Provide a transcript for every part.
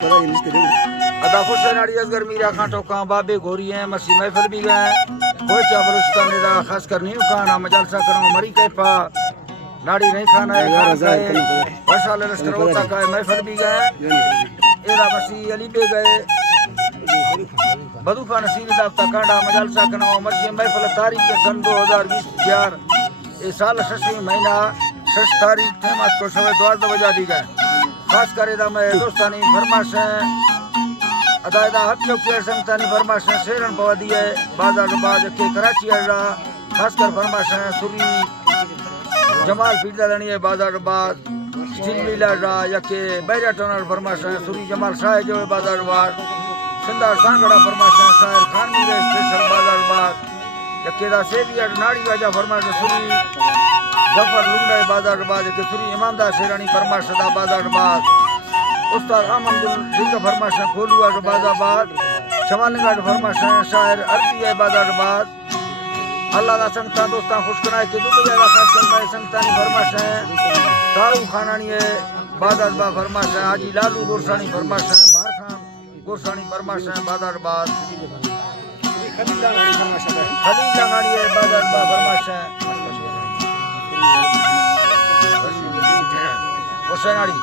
अदा हुसैन अड़ी असगर मीरा खां टोका बाबे गोरी हैं मसी महफिल भी गए कोई चाबरुस्ता निदा खास कर नहीं खाना मजलसा करो मरी के पा नाड़ी नहीं खाना है वर्षा लश्कर होता का महफिल भी गए एरा मसी अली बे गए बदू खान नसीर दाफ्ता कांडा मजलसा करो मसी महफिल तारीख सन 2020 ए साल 6 महीना 6 तारीख थे मास को सवे 12 बजा दी गए खास कर इदा में दोस्तानी फरमाश अदायदा हक चौकी संतानी फरमाश शेरन पवदी है बाजार बाज के कराची अड़ा खास कर फरमाश सुरी जमाल फीडलानी है बाजार बाज स्टील मिला यके बैरा टनर फरमाश सुरी जमाल शाह जो है बाजार बाज सिंदार सांगड़ा फरमाश शायर खान मिले स्पेशल बाजार बाज यके दा सेविया नाड़ी वाजा फरमाश सुरी जफर लुंडे बाजार बाज के सुरी इमामदार शेरानी फरमाश दा बाजार बाज उस्ताद अहमदुल जिका फरमाश खोलुआ बाजाबाद शमालिंगा फरमाश शायर अरबी है बाजाबाद अल्लाह दा संगता दोस्ता खुश कराए के दुबई वाला खास कर मैं संगतानी फरमाश है ताऊ खानानी है बाजाबाद फरमाश है हाजी लालू गोरसानी फरमाश है बाहर खान गोरसानी फरमाश है बाजाबाद खलील लगानी है बाजाबाद फरमाश है हुसैनाड़ी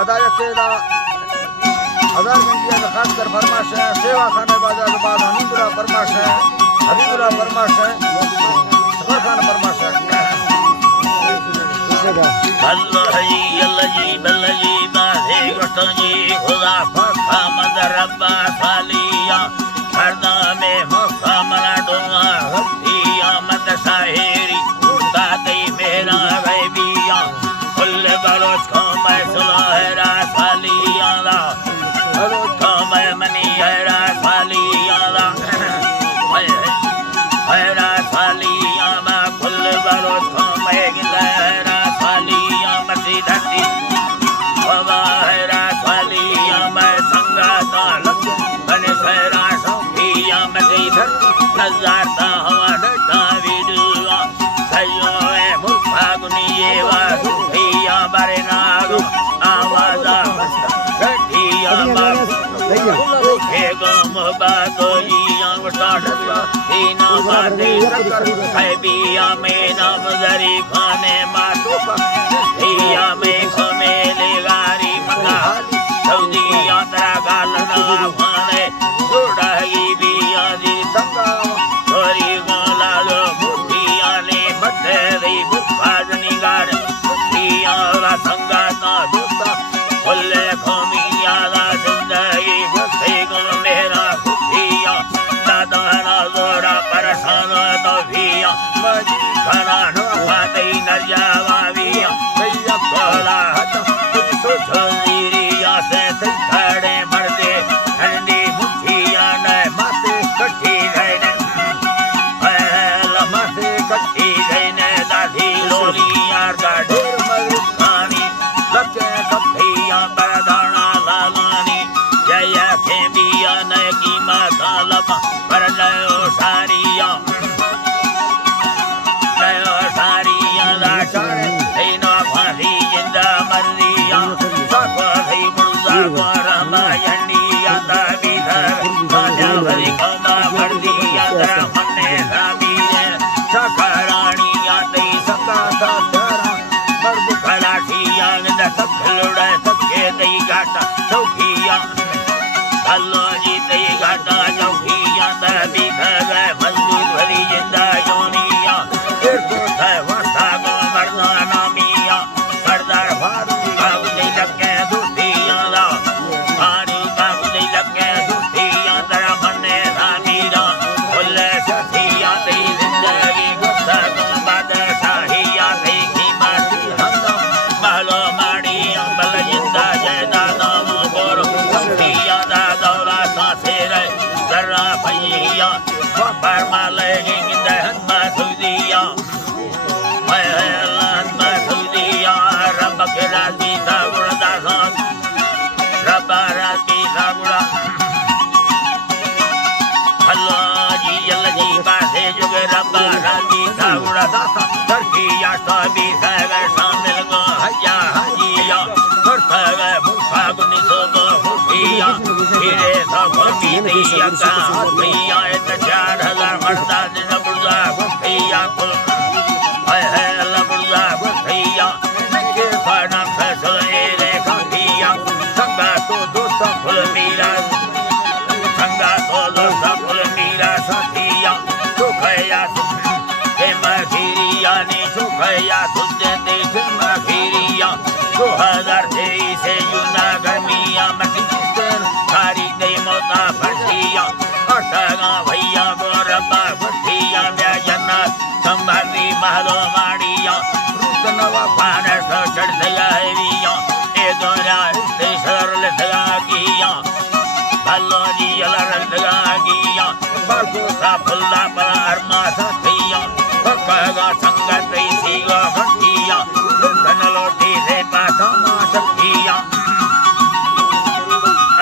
अदायत केदा हजार गंजिया में खास कर फरमाश है सेवा खाने बाजार बाद हमीदुल्लाह फरमाश है हबीबुल्लाह फरमाश है सफर खान फरमाश है अल्लाह जी बाहे गतजी खुदा फखा मदरबा सालिया हरदा में मक्का मना डोंगा हफ्तिया मद साहेरी उड़ता गई मेरा गैबिया कुल बरोज को मैं सुलहरा सालिया दा बरोज को मैं मनी हैरा सालिया दा हैरा सालिया दा कुल बरोज को मैं गिलहरा सालिया मसी धरती बाबा हैरा सालिया मैं संगा दा लग बने सहरा सौखिया मसी धरती नजारता हवा डटा विदुआ सयो है मुफागुनिये वा सुखिया बारे नागो आवाजा गठिया बाबू के गम बागो जिया वसाडता दीना बाते कर खैबिया में नाम जरी खाने मातो हिया में खमेले गारी मंगा सऊदिया तरा गालना खाने जोड़ाई बिया जी तंगा थोड़ी गोला लो मुठिया ने बटे दी बुफाजनी गार मुठिया ला संगा ना दोस्ता खुले खोमिया ला जिंदगी गुस्से गुल मेरा खुफिया दादा ना जोड़ा परेशान तो भिया मजी खाना नो खाते नरजावा बिया भैया कोला हट कुछ सोचो दीरिया से खड़े मरदे ठंडी मुठिया ने माथे कट्ठी रहने माथे कट्ठी रहने दादी लोली यार का ढेर मगरुब खानी लगे कप्पिया बरदाना लालानी जय खेबिया न की माता लबा पर नयो सारिया लाचारे इनो फारी जिंदा मर्दिया साको थई बुर्दा को रामायणिया दा बिधर राजा भरी कमा मर्दिया दा मन्ने साबीरे सखराणिया दई सका दा धरा मर्द खलाटिया न सखलुड़ा सखे दई घाटा सौखिया अल्लाह जी दई घाटा सौखिया दा बिधर मजबूत भरी जिंदा योनिया एक है वसा को मर्दाना मिया सरदार फारूक बाबू दई लगे दुतिया दा फारूक बाबू दई लगे दुतिया तरा मन्ने सामीरा खुले सखिया दई जिंदगी गुस्सा को बादशाहिया दई कीमत हमदा महलो माड़ी अंबल जिंदा जयदा नाम गोर सखिया दा दौरा साथे रे जरा भैया पर माले गिंदे हनमा सुदिया मैं अल्लाह हनमा सुदिया रब के राजी दा गुणदा खान रब राजी दा गुणा अल्लाह जी बासे जुगे रब राजी दा गुणा दा सरकिया साबी सगर शामिल गो हया हजिया कर सगे भैया का भैया एक 4000 मर्दा दिन बुर्जा भैया कुल है लबुर्जा भैया के फाना फैसले रे भैया संगा तो दोस्त फुल मीरा संगा तो दोस्त फुल मीरा साथिया सुखया मखिरिया ने सुखया सुजते मखिरिया 2023 से युना गर्मिया मखिस्तर सारी गई मोता फरसिया अटगा भैया गोरबा फटिया व्याजना संभाली महलो माड़िया रुकनवा फानस चढ़ गया ए दोरा से सरल सगा किया भलो जी अलर सगा किया बाको सा फुल्ला पर अरमा साथिया बकगा संगत सीगा फटिया धन लोटी से पासा मा सखिया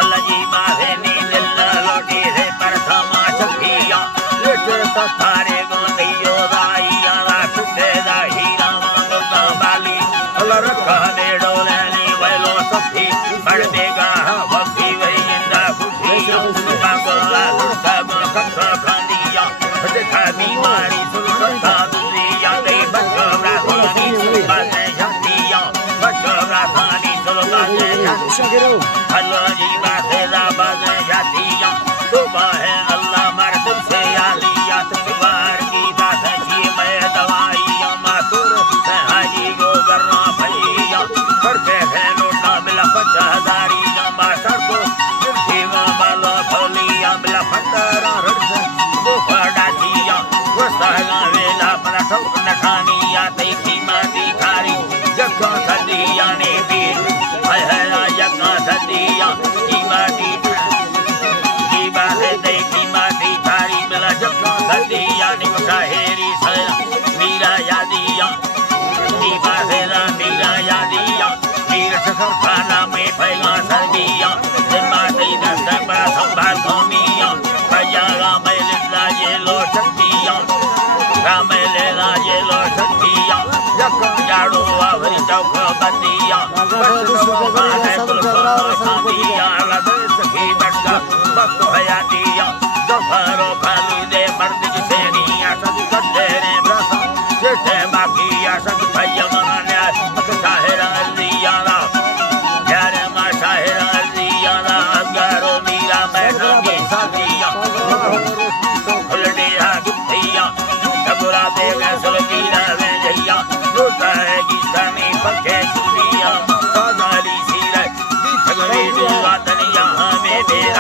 अल्लाह जी माहे नी दिल लोटी से परसा मा सखिया लेटे तारे गोंदियो दाइया सुते दा हीरा मांगता बाली अल्लाह रखा ने डोले नी वेलो सखी पड़ देगा भक्ति वही जिंदा खुशिया बागोला सब कथा खानिया देखा बीमारी सुलता दुनिया दे बचोरा खानी बाजे जातिया बचोरा खानी सुलता दे अल्लाह जी बाते दा बाजे जातिया सुबह है अल्लाह मर्द से आलिया तकवार की बात जी मैं दवाइया मातुर हाजी गो करना भैया करके है लोटा बिला 50,000 जमा सरको जीवा बाला भोलिया बिला फटरा रड वो पड़ा दिया वो सागा वेला पर ठोक नखानिया तेरी माती खारी जगा सदिया ने भी हाय हाय जगा सदिया की माती की बात देखी माती खारी बिला जगा सदिया ने मुसाहेरी सया मीरा यादिया की बात ला मीरा यादिया मीर सखर खाना में पैगा सर्दिया माती दस बड़ा संभाल कौमिया भैया मैं ये लो शक्तिया राम लेला ये लो शक्तिया जाड़ो आवरी चौक बतिया